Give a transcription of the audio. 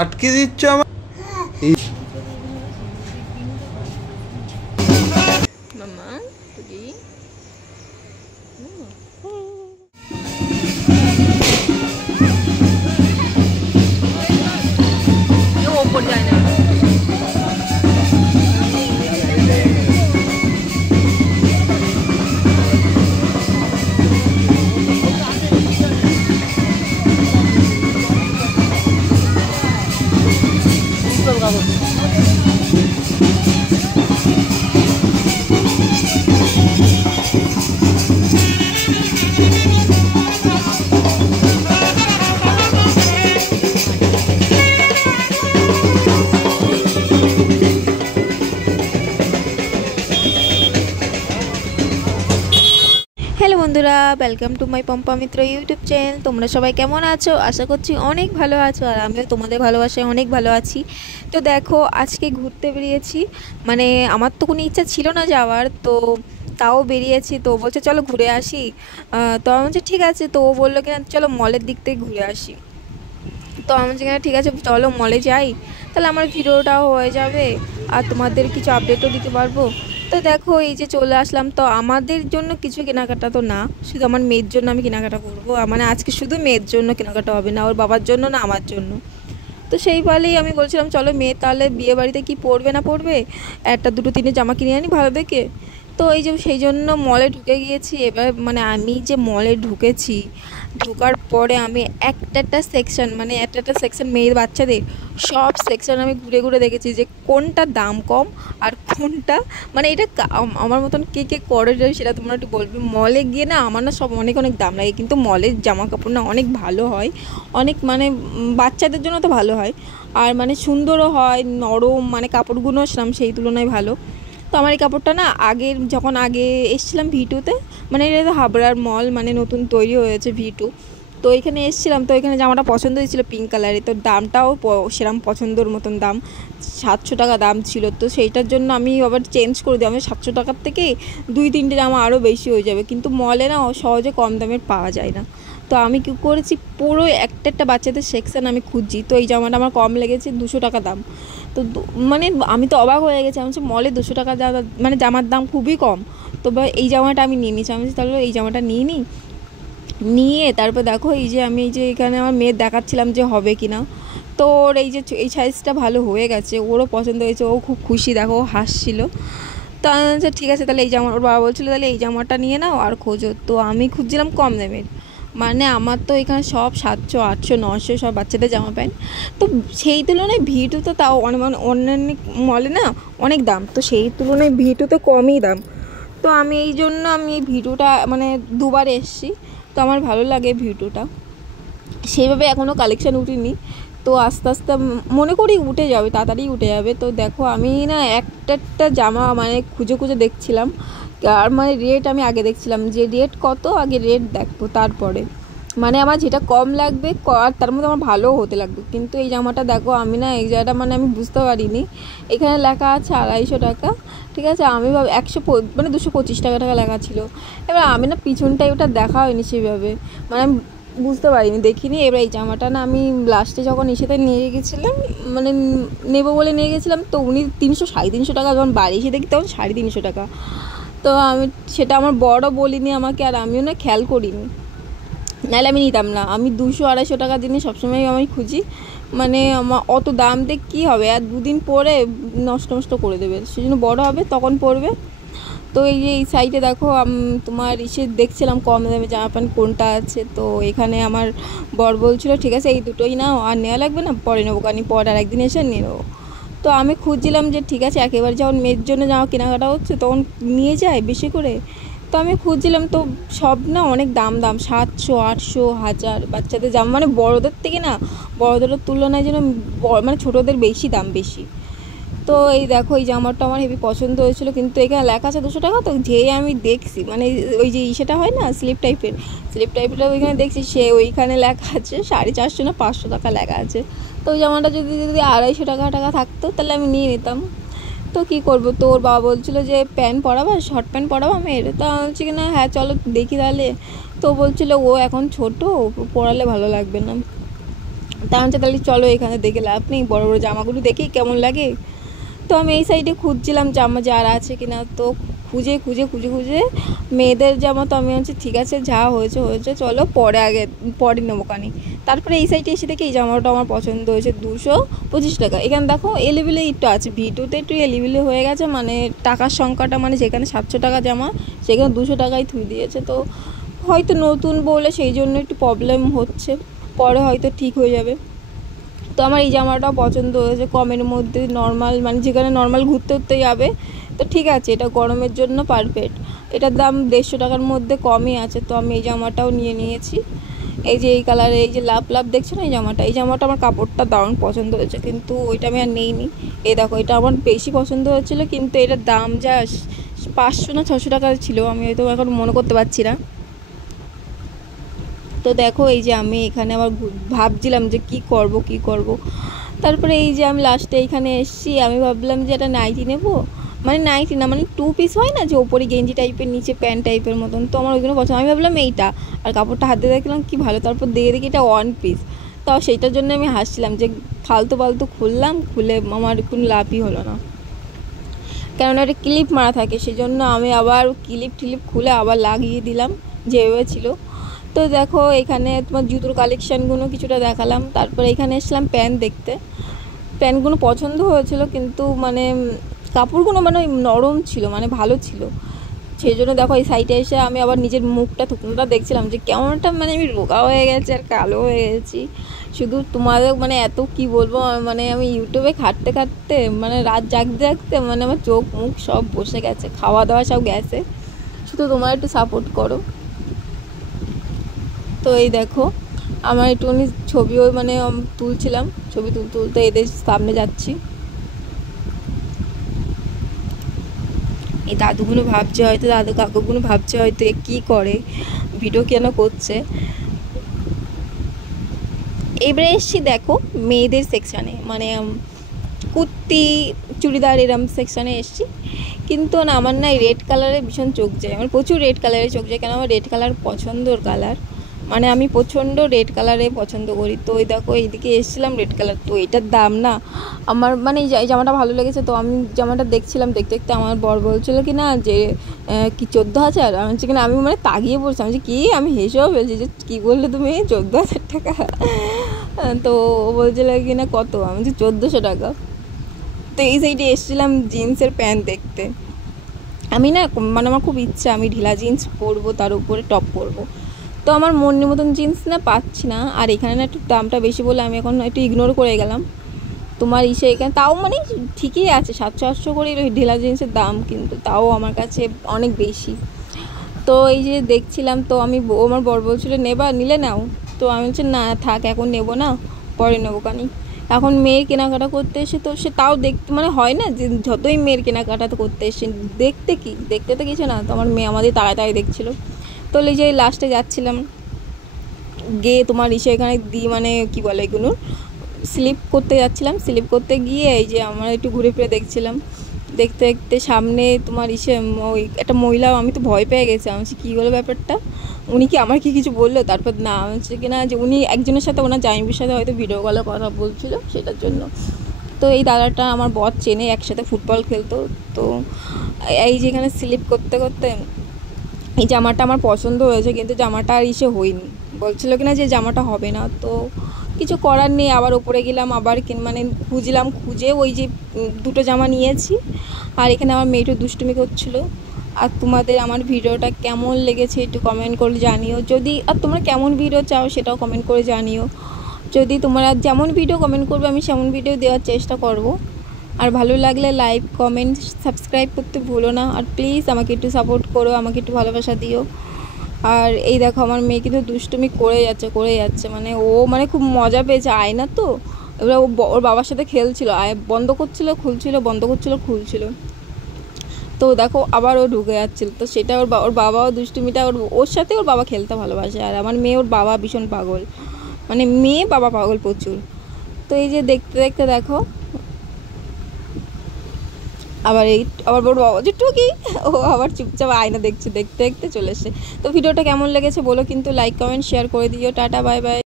আটকে দিচ্ছ আমার মামা তুই ওপর যায় না हेलो बंधुरा welcome to my Pampa Mitra YouTube channel. तुम्हारा सबाई केमन आछो? आशा करछि अनेक भालो आछो और आमिओ तोमादेर भालोबासाय अनेक भालो आछि। तो देखो आज के घुरते बेरिएछि, माने आमार तो कोनो इच्छा छिलो ना जावार, तो ताओ बेरिएछि। तो बोलছে चलो घुरे आसि, तो আমি বলছি ঠিক আছে। তো ও বললো কিনা চলো মলের দিক থেকে ঘুরে আসি। তো আমি বলছি কিনা ঠিক আছে চলো মলে যাই, তাহলে আমার ভিডিওটাও হয়ে যাবে আর তোমাদের কিছু আপডেটও দিতে পারবো। তো দেখো এই যে চলে আসলাম। তো আমাদের জন্য কিছু কেনাকাটা তো না, শুধু আমার মেয়ের জন্য আমি কেনাকাটা করবো। মানে আজকে শুধু মেয়ের জন্য কেনাকাটা হবে, না ওর বাবার জন্য না আমার জন্য। তো সেই বলেই আমি বলছিলাম চলো মেয়ে তাহলে বিয়ে বাড়িতে কি পরবে না পরবে, একটা দুটো তিনটে জামা কিনে আনি ভালো দেখে। তো এই যে সেই জন্য মলে ঢুকে গিয়েছি। এবার মানে আমি যে মলে ঢুকেছি, ঢোকার পরে আমি একটা সেকশন, মানে একটা সেকশন মেয়ের বাচ্চাদের সব সেকশন আমি ঘুরে ঘুরে দেখেছি যে কোনটা দাম কম আর কোনটা মানে এটা আমার মতন কে কে করে সেটা তোমরা একটু বলবে। মলে গিয়ে না আমার না সব অনেক অনেক দাম লাগে, কিন্তু মলের জামা কাপড় না অনেক ভালো হয়, অনেক মানে বাচ্চাদের জন্য তো ভালো হয় আর মানে সুন্দরও হয়, নরম, মানে কাপড়গুলো সেরকম সেই তুলনায় ভালো। তো আমার এই কাপড়টা না আগের যখন আগে এসেছিলাম ভিটুতে, মানে এটা হাবড়ার মল, মানে নতুন তৈরি হয়েছে ভিটু, তো এখানে এসেছিলাম। তো এখানে জামাটা পছন্দ হয়েছিল পিঙ্ক কালারে, তো দামটাও সেরকম পছন্দর মতন দাম, 700 টাকা দাম ছিল। তো সেইটার জন্য আমি আবার চেঞ্জ করে দিই, আমি 700 টাকার থেকে 2-3টে জামা আরও বেশি হয়ে যাবে, কিন্তু মলে না সহজে কম দামের পাওয়া যায় না। তো আমি কী করেছি পুরো একটা বাচ্চাদের সেকশান আমি খুঁজছি। তো এই জামাটা আমার কম লেগেছে, 200 টাকা দাম। তো মানে আমি তো অবাক হয়ে গেছি, আমি বলছি মলে 200 টাকা মানে জামার দাম খুবই কম। তো এই জামাটা আমি নিয়ে নিচ্ছি, আমি বলছি তাহলে এই জামাটা নিয়ে তারপর দেখো এই যে আমি এই যে এখানে আমার মেয়ের দেখাচ্ছিলাম যে হবে কি না। তো ওর এই যে এই সাইজটা ভালো হয়ে গেছে, ওরও পছন্দ হয়েছে, ও খুব খুশি, দেখো ও হাসছিল। তো আমি বলছি ঠিক আছে তাহলে এই জামা, ওর বাবা বলছিলো তাহলে এই জামাটা নিয়ে নাও আর খোঁজো। তো আমি খুঁজছিলাম কম দামের, মানে আমার তো এখানে সব 700, 800, 900 সব বাচ্চাদের জামা প্যান্ট। তো সেই তুলনায় ভিটু তো তাও অন্যান্য মলে না অনেক দাম, তো সেই তুলনায় ভিটু তো কমই দাম। তো আমি এই জন্য আমি এই ভিটুটা মানে দুবার এসেছি, তো আমার ভালো লাগে ভিটুটা। সেইভাবে এখনও কালেকশান উঠিনি, তো আস্তে আস্তে মনে করি উঠে যাবে, তাড়াতাড়ি উঠে যাবে। তো দেখো আমি না একটা জামা মানে খুঁজে খুঁজে দেখছিলাম, আর মানে রেট আমি আগে দেখছিলাম যে রেট কত, আগে রেট দেখবো তারপরে মানে আমার যেটা কম লাগবে আর তার মধ্যে আমার ভালোও হতে লাগবে। কিন্তু এই জামাটা দেখো আমি না এই জায়গাটা মানে আমি বুঝতে পারিনি, এখানে লেখা আছে 250 টাকা, ঠিক আছে। আমি ভাব 225 টাকা লেখা ছিল। এবার আমি না পিছনটাই ওটা দেখা হয়নি সেভাবে, মানে আমি বুঝতে পারিনি, দেখিনি। এবার এই জামাটা না আমি লাস্টে যখন এসেতে নিয়ে গেছিলাম, মানে নেবো বলে নিয়ে গেছিলাম, তো উনি 300-350 টাকা, যখন বাড়ি এসে দেখি তখন 350 টাকা। তো আমি সেটা আমার বড় বলিনি আমাকে, আর আমিও না খেয়াল করিনি, নাহলে আমি নিতাম না। আমি 200-250 টাকা জিনিস সবসময় আমি খুঁজি, মানে আমার অত দাম দিয়ে কী হবে, আর 2 দিন পরে নষ্ট করে দেবে, সেই জন্য বড়ো হবে তখন পরবে। তো এই যে এই সাইডে দেখো তোমার দেখছিলাম কম দামে জামা প্যান্ট কোনটা আছে। তো এখানে আমার বর বলছিল ঠিক আছে এই দুটোই নাও, আর নেওয়া লাগবে না, পরে নেবো, কারণ পরে আর একদিন এসে নিয়ে নেবো। তো আমি খুঁজছিলাম যে ঠিক আছে একেবারে যখন মেয়ের জন্য জামা কেনাকাটা হচ্ছে তখন নিয়ে যায় বেশি করে। তো আমি খুঁজছিলাম, তো সব না অনেক দাম 700, 800, 1000 বাচ্চাদের জামা, মানে বড়োদের থেকে না, বড়োদের তুলনায় যেন মানে ছোটোদের বেশি বেশি। তো এই দেখো এই জামাটা আমার হেবি পছন্দ হয়েছিল, কিন্তু এখানে লেখা আছে 200 টাকা। তো যেয়ে আমি দেখছি, মানে ওই যে সেটা হয় না স্লিপ টাইপের ওইখানে দেখছি সে ওইখানে লেখা আছে 450 না 500 টাকা লেখা আছে। তো ওই জামাটা যদি 250 টাকা থাকতো তাহলে আমি নিয়ে নিতাম। তো কী করবো, তো ওর বাবা বলছিলো যে প্যান্ট পরাবো, শর্ট প্যান্ট পরাবো মেয়ের। তো আমি বলছি কি না হ্যাঁ চলো দেখি তাহলে। তো তো বলছিল ও এখন ছোট, পরালে ভালো লাগবে না। তা আমি তাহলে চলো এখানে দেখে লাভ নেই, বড় বড় জামাগুলো দেখি কেমন লাগে। তো আমি এই সাইডে খুঁজছিলাম জামা যারা আছে কিনা, তো খুঁজে খুঁজে খুঁজে খুঁজে মেয়েদের জামা, তো আমি বলছি ঠিক আছে যা হয়েছে হয়েছে, চলো পরে নেবো কানি। তারপরে এই সাইডে এসে দেখি এই জামাটা আমার পছন্দ হয়েছে 225 টাকা। এখানে দেখো এলিবিলে একটু আছে, ভিডিওতে একটু এলিবিলে হয়ে গেছে, মানে টাকার সংখ্যাটা, মানে যেখানে 700 টাকা জামা সেখানে 200 টাকায় থুই দিয়েছে। তো হয়তো নতুন বলে সেই জন্য একটু প্রবলেম হচ্ছে, পরে হয়তো ঠিক হয়ে যাবে। তো আমার এই জামাটাও পছন্দ হয়েছে, কমের মধ্যে নর্মাল, মানে যেখানে নর্মাল ঘুরতে ঘুরতে যাবে তো ঠিক আছে, এটা গরমের জন্য পারফেক্ট। এটার দাম 150 টাকার মধ্যে কমই আছে। তো আমি এই জামাটাও নিয়েছি। এই যে এই কালারে এই যে লাভ লাভ দেখছো না, এই জামাটা আমার কাপড়টা দারুণ পছন্দ হয়েছে, কিন্তু ওইটা আমি আর নেইনি। এই দেখো এটা আমার বেশি পছন্দ হচ্ছিলো, কিন্তু এটার দাম যা 500 না 600 টাকা ছিল, আমি হয়তো এখন মনে করতে পারছি না। তো দেখো এই যে আমি এখানে আবার ভাবছিলাম যে কি করব। তারপরে এই যে আমি লাস্টে এইখানে এসেছি, আমি ভাবলাম যে এটা নাইটি নেব, মানে নাইটি না, মানে 2 পিস হয় না যে ওপরে গেঞ্জি টাইপের নিচে প্যান্ট টাইপের মতন, তো আমার ওইগুলো পছন্দ। আমি ভাবলাম এইটা, আর কাপড়টা হাতে দেখলাম কি ভালো, তারপর দেখি এটা 1 পিস। তাও সেইটার জন্য আমি হাসছিলাম যে ফালতু খুলে আমার কোনো লাভই হলো না, কেননা একটা ক্লিপ মারা থাকে, সেই জন্য আমি আবার ক্লিপ খুলে আবার লাগিয়ে দিলাম যেভাবে ছিল। তো দেখো এখানে তোমার জুতোর কালেকশানগুলো কিছুটা দেখালাম। তারপরে এখানে এসলাম প্যান্ট দেখতে, প্যান্টগুলো পছন্দ হয়েছিল, কিন্তু মানে কাপড়গুলো মানে নরম ছিল, মানে ভালো ছিল, সেই জন্য দেখো এই সাইডে এসে আমি আবার নিজের থুকনোটা দেখছিলাম যে কেমনটা, মানে আমি রোগা হয়ে গেছি আর কালো হয়ে গেছি। শুধু তোমাদের মানে এত কি বলবো, মানে আমি ইউটিউবে খাটতে মানে রাত জাগতে মানে আমার চোখ মুখ সব বসে গেছে, খাওয়া দাওয়া সব গেছে, শুধু তোমার একটু সাপোর্ট করো। তো এই দেখো আমার একটুখানি ছবিও মানে তুলছিলাম, ছবি তুলতে এদের সামনে যাচ্ছি। এই দাদু কাকুগুলো ভাবছে হয়তো এ কী করে, ভিডিও কেন করছে। এবারে এসছি দেখো মেয়েদের সেকশানে, মানে কুর্তি চুড়িদার এরম সেকশানে এসছি। কিন্তু না আমার না রেড কালারে ভীষণ চোখ যায়, আমার প্রচুর রেড কালারে চোখ যায়, কেন আমার রেড কালার পছন্দর কালার, মানে আমি প্রচণ্ড রেড কালারে পছন্দ করি। তো ওই দেখো এইদিকে এসেছিলাম রেড কালার, তো এটার দাম না আমার, মানে এই জামাটা ভালো লেগেছে, তো আমি জামাটা দেখছিলাম, দেখতে আমার বর বলছিল কি না যে কি 14,000, আমি হচ্ছে কিনা আমি মানে তাগিয়ে বলছিলাম যে কি, আমি হেসেও বলছি যে কী বললে তুমি 14,000 টাকা, তো ও বলছিল কি না কত, আমি যে 1400 টাকা। তো এই সাইডে এসেছিলাম জিন্সের প্যান্ট দেখতে, আমি না মানে আমার খুব ইচ্ছা আমি ঢিলা জিন্স পরবো, তার উপরে টপ পরবো, তো আমার মনের মতন জিন্স না পাচ্ছি না, আর এখানে না একটু দামটা বেশি বলে আমি এখন একটু ইগনোর করে গেলাম। তোমার এখানে তাও মানে ঠিকই আছে, 700-800 করে ঢিলা জিন্সের দাম, কিন্তু তাও আমার কাছে অনেক বেশি। তো এই যে দেখছিলাম, তো আমার বর বলছিল নিলে নাও, তো আমি বলছি না থাক এখন নেবো না, পরে নেবো কানি। এখন মেয়ের কেনাকাটা করতে এসে তো সে তাও দেখতে মানে হয় না যে যতই মেয়ের কেনাকাটা করতে এসে দেখতে তো কিছু না, তো আমার মেয়ে আমাদের তাড়াতাড়ি দেখছিলো। তো এই যে লাস্টে যাচ্ছিলাম গিয়ে তোমার এখানে মানে কি বলে এগুলো স্লিপ করতে গিয়ে এই যে আমরা একটু ঘুরে ফিরে দেখছিলাম, দেখতে সামনে তোমার ওই একটা মহিলা, আমি তো ভয় পেয়ে গেছি, আমি বলছি কী হলো ব্যাপারটা, উনি কি আমার কি কিছু বললো, তারপর না হচ্ছে কিনা যে উনি একজনের সাথে ওনার জামাইয়ের সাথে হয়তো ভিডিও কলে কথা বলছিল সেটার জন্য। তো এই দাদাটা আমার বর চেনে, একসাথে ফুটবল খেলতো। তো এই যে এখানে স্লিপ করতে এই জামাটা আমার পছন্দ হয়েছে, কিন্তু জামাটা আর হয়নি, বলছিল কিনা যে জামাটা হবে না। তো কিছু করার নেই, আবার ওপরে গেলাম, আবার মানে খুঁজে ওই যে 2টো জামা নিয়েছি। আর এখানে আমার মেয়েটা দুষ্টুমি করছিল। আর তোমাদের আমার ভিডিওটা কেমন লেগেছে একটু কমেন্ট করে জানিও, আর তোমরা কেমন ভিডিও চাও সেটাও কমেন্ট করে জানিও। যদি তোমরা যেমন ভিডিও কমেন্ট করবে আমি সেমন ভিডিও দেওয়ার চেষ্টা করব। আর ভালো লাগলে লাইক কমেন্ট সাবস্ক্রাইব করতে ভুলো না, আর প্লিজ আমাকে একটু সাপোর্ট করো, আমাকে একটু ভালোবাসা দিও। আর এই দেখো আমার মেয়ে কিন্তু দুষ্টুমি করে যাচ্ছে, মানে ও মানে খুব মজা পেয়েছে, আয়না তো এবার ওর বাবার সাথে খেলছিল, বন্ধ করছিল খুলছিল, তো দেখো আবার ও ঢুকে যাচ্ছিল, তো সেটা ওর বাবাও দুষ্টুমিটা ওর সাথে ওর বাবা খেলতে ভালোবাসে। আর আমার মেয়ে ওর বাবা ভীষণ পাগল, মানে মেয়ে বাবা পাগল প্রচুর। তো এই যে দেখতে দেখো আবার আবার বড় বাবা যে টুকি, ও আবার চুপচাপ আয়না দেখছে, দেখতে দেখতে চলে এসে। তো ভিডিওটা কেমন লেগেছে বলো কিন্তু, লাইক কমেন্ট শেয়ার করে দিও। Tata bye bye.